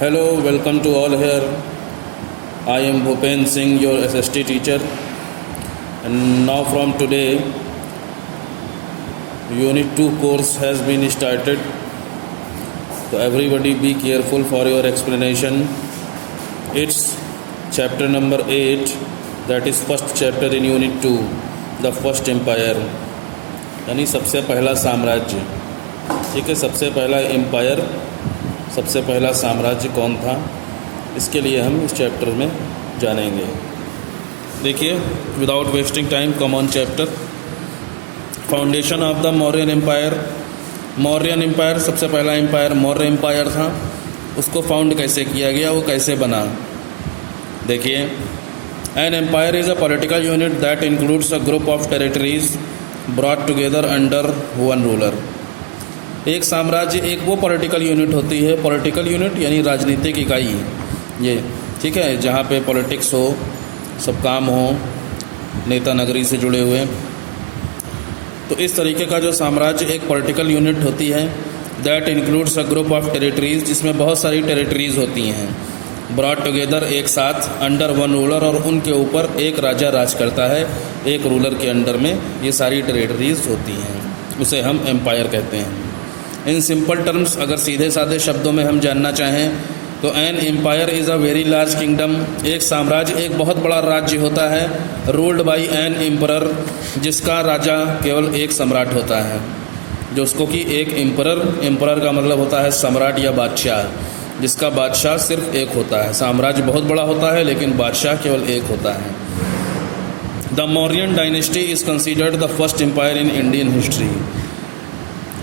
Hello, welcome to all here. I am Bhupen Singh, your SST teacher, and now from today, Unit 2 course has been started. So everybody be careful for your explanation. It's chapter number 8, that is first chapter in Unit 2, the first empire, यानी सबसे पहला साम्राज्य. ठीक है, सबसे पहला empire, सबसे पहला साम्राज्य कौन था, इसके लिए हम इस चैप्टर में जानेंगे. देखिए, without wasting time, come on chapter. Foundation of the Mauryan empire. Mauryan empire, सबसे पहला एम्पायर मौर्य एम्पायर था. उसको फाउंड कैसे किया गया, वो कैसे बना. देखिए, an empire is a political unit that includes a group of territories brought together under one ruler. एक साम्राज्य एक वो पॉलिटिकल यूनिट होती है, पॉलिटिकल यूनिट यानी राजनीतिक इकाई, ये ठीक है, जहाँ पे पॉलिटिक्स हो, सब काम हो, नेता नगरी से जुड़े हुए. तो इस तरीके का जो साम्राज्य एक पॉलिटिकल यूनिट होती है, that includes a group of territories, जिसमें बहुत सारी टेरिटरीज होती हैं, ब्रॉट टुगेदर एक साथ, अंडर वन रूलर, और उनके ऊपर एक राजा राज करता है, एक रूलर के अंडर में ये सारी टेरिटरीज होती हैं, उसे हम एम्पायर कहते हैं. इन सिंपल टर्म्स, अगर सीधे साधे शब्दों में हम जानना चाहें तो an empire is a very large kingdom. एक साम्राज्य एक बहुत बड़ा राज्य होता है, रूल्ड बाई एन एम्परर, जिसका राजा केवल एक सम्राट होता है, जो उसको कि एक एम्परर का मतलब होता है सम्राट या बादशाह, जिसका बादशाह सिर्फ एक होता है. साम्राज्य बहुत बड़ा होता है लेकिन बादशाह केवल एक होता है. The Mauryan dynasty is considered the first empire in Indian history.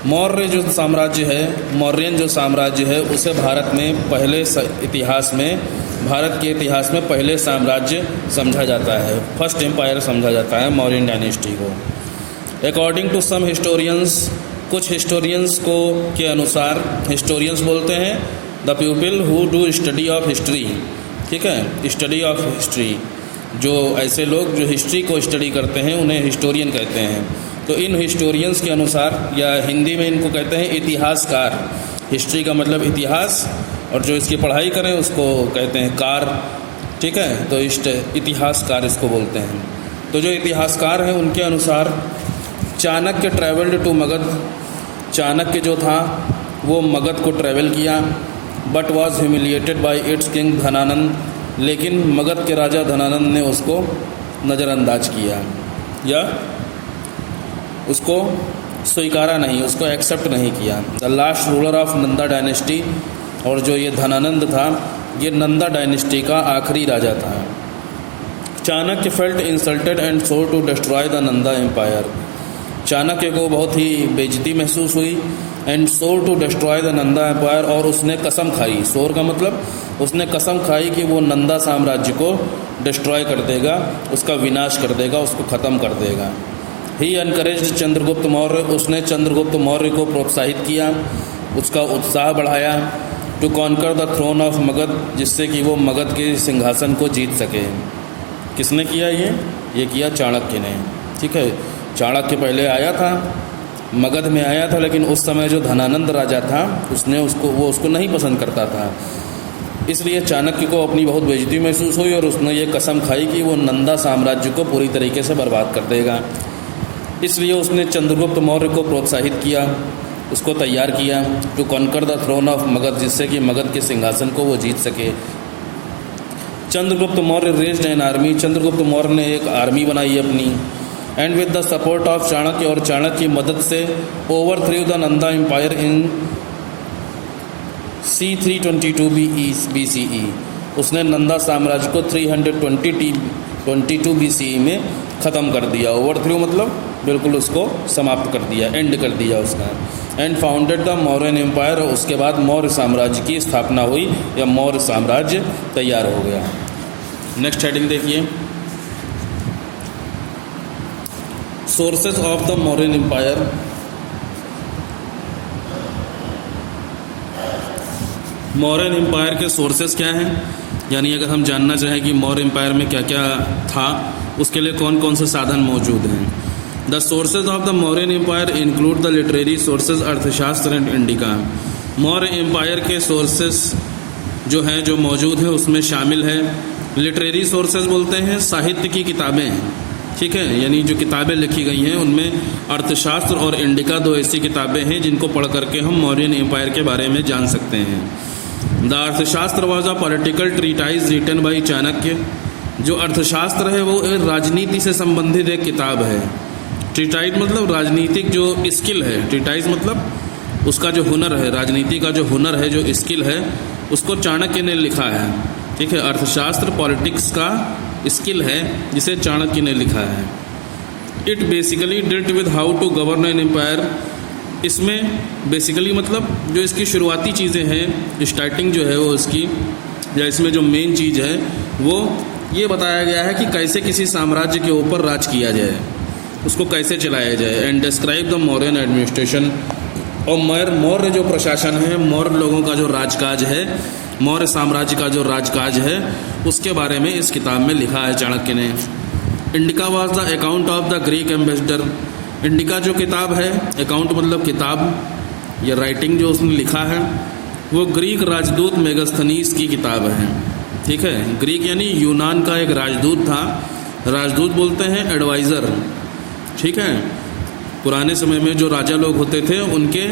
Maurya जो साम्राज्य है, मौर्यन जो साम्राज्य है, उसे भारत में पहले इतिहास में, भारत के इतिहास में पहले साम्राज्य समझा जाता है, फर्स्ट एम्पायर समझा जाता है मौर्यन डायनेस्टी को. अकॉर्डिंग टू सम हिस्टोरियंस, कुछ हिस्टोरियंस को के अनुसार, हिस्टोरियंस बोलते हैं the people who do study of history. ठीक है, स्टडी ऑफ हिस्ट्री, जो ऐसे लोग जो हिस्ट्री को स्टडी करते हैं उन्हें हिस्टोरियन कहते हैं. तो इन हिस्टोरियंस के अनुसार, या हिंदी में इनको कहते हैं इतिहासकार. हिस्ट्री का मतलब इतिहास, और जो इसकी पढ़ाई करें उसको कहते हैं कार. ठीक है, तो इतिहासकार इसको बोलते हैं. तो जो इतिहासकार हैं उनके अनुसार चाणक्य ट्रैवल्ड टू मगध. चाणक्य जो था वो मगध को ट्रैवल किया, but was humiliated by its king Dhanananda. लेकिन मगध के राजा धनानंद ने उसको नज़रअंदाज किया, या उसको स्वीकारा नहीं, उसको एक्सेप्ट नहीं किया. The last ruler of Nanda dynasty, और जो ये धनानंद था, ये नंदा डायनेस्टी का आखिरी राजा था. Chanakya felt insulted and swore to destroy the Nanda empire. Chanakya को बहुत ही बेइज्जती महसूस हुई, and swore to destroy the Nanda empire, और उसने कसम खाई. सोर का मतलब उसने कसम खाई कि वो नंदा साम्राज्य को डिस्ट्रॉय कर देगा, उसका विनाश कर देगा, उसको ख़त्म कर देगा. ही एनकरेज्ड चंद्रगुप्त मौर्य, उसने चंद्रगुप्त मौर्य को प्रोत्साहित किया, उसका उत्साह बढ़ाया. To conquer the throne of Magadh, जिससे कि वो मगध के सिंहासन को जीत सके. किसने किया ये किया चाणक्य ने. ठीक है, चाणक्य पहले आया था, मगध में आया था, लेकिन उस समय जो धनानंद राजा था वो उसको नहीं पसंद करता था. इसलिए चाणक्य को अपनी बहुत बेइज्जती महसूस हुई, और उसने ये कसम खाई कि वो नंदा साम्राज्य को पूरी तरीके से बर्बाद कर देगा. इसलिए उसने चंद्रगुप्त मौर्य को प्रोत्साहित किया, उसको तैयार किया to conquer the throne of Magadh, जिससे कि मगध के सिंहासन को वो जीत सके. Chandragupta Maurya raised an army, Chandragupta Maurya ने एक आर्मी बनाई अपनी. And with the support of Chanakya, और चाणक्य की मदद से overthrew the Nanda empire in C322 BCE. उसने नंदा साम्राज्य को 322 BCE में ख़त्म कर दिया. ओवरथ्रू मतलब बिल्कुल उसको समाप्त कर दिया, एंड कर दिया उसका. And founded the Mauryan empire, और उसके बाद मौर्य साम्राज्य की स्थापना हुई, या मौर्य साम्राज्य तैयार हो गया. नेक्स्ट हेडिंग देखिए, sources of the Mauryan empire. Mauryan empire के सोर्सेज क्या हैं, यानी अगर हम जानना चाहें कि मौर्य एम्पायर में क्या क्या था, उसके लिए कौन कौन से साधन मौजूद हैं. The sources of the Mauryan empire include the literary sources, Arthashastra and Indica. Maurya empire के सोर्सेस जो हैं जो मौजूद है उसमें शामिल है। लिटरेरी सोर्सेज बोलते हैं साहित्य की किताबें, ठीक है, यानी जो किताबें लिखी गई हैं उनमें अर्थशास्त्र और इंडिका दो ऐसी किताबें हैं जिनको पढ़ करके हम मौर्यन एम्पायर के बारे में जान सकते हैं। The Arthashastra was a political treatise written by Chanakya. जो अर्थशास्त्र है वो राजनीति से संबंधित एक किताब है। ट्रीटाइज मतलब राजनीतिक जो स्किल है, ट्रीटाइज मतलब उसका जो हुनर है, राजनीति का जो हुनर है, जो स्किल है, उसको चाणक्य ने लिखा है, ठीक है। अर्थशास्त्र पॉलिटिक्स का स्किल है जिसे चाणक्य ने लिखा है। It basically dealt with how to govern an empire. इसमें बेसिकली मतलब जो इसकी शुरुआती चीज़ें हैं, स्टार्टिंग जो है वो इसकी, या इसमें जो मेन चीज़ है वो ये बताया गया है कि कैसे किसी साम्राज्य के ऊपर राज किया जाए, उसको कैसे चलाया जाए। And describe the Mauryan administration. और मौर्य जो प्रशासन है, मौर्य लोगों का जो राजकाज है, मौर्य साम्राज्य का जो राजकाज है, उसके बारे में इस किताब में लिखा है चाणक्य ने। Indica was the account of the Greek ambassador. Indica जो किताब है, अकाउंट मतलब किताब या राइटिंग जो उसने लिखा है, वो ग्रीक राजदूत मेगास्थनीस की किताब है, ठीक है। ग्रीक यानी यूनान का एक राजदूत था। राजदूत बोलते हैं एडवाइज़र, ठीक है। पुराने समय में जो राजा लोग होते थे उनके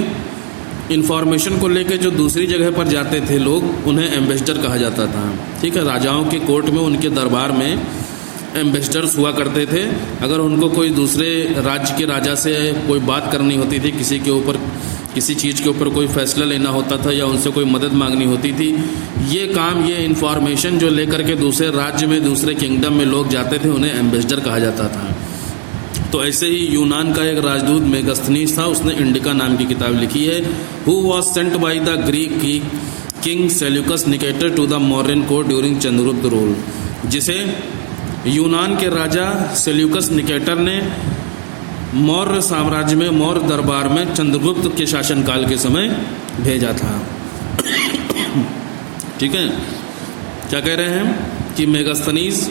इन्फॉर्मेशन को लेके जो दूसरी जगह पर जाते थे लोग, उन्हें एम्बेसडर कहा जाता था, ठीक है। राजाओं के कोर्ट में, उनके दरबार में एम्बेसडर्स हुआ करते थे। अगर उनको कोई दूसरे राज्य के राजा से कोई बात करनी होती थी, किसी के ऊपर, किसी चीज़ के ऊपर कोई फैसला लेना होता था या उनसे कोई मदद मांगनी होती थी, ये काम, ये इन्फॉर्मेशन जो लेकर के दूसरे राज्य में, दूसरे किंगडम में लोग जाते थे, उन्हें एम्बेसडर कहा जाता था। तो ऐसे ही यूनान का एक राजदूत मेगास्थनीस था, उसने इंडिका नाम की किताब लिखी है। Who was sent by the Greek king Seleucus Nicator to the Mauryan court during Chandragupta rule. जिसे यूनान के राजा सेल्यूकस निकेटर ने मौर्य साम्राज्य में, मौर्य दरबार में चंद्रगुप्त के शासनकाल के समय भेजा था, ठीक है। क्या कह रहे हैं कि मेगास्थनीस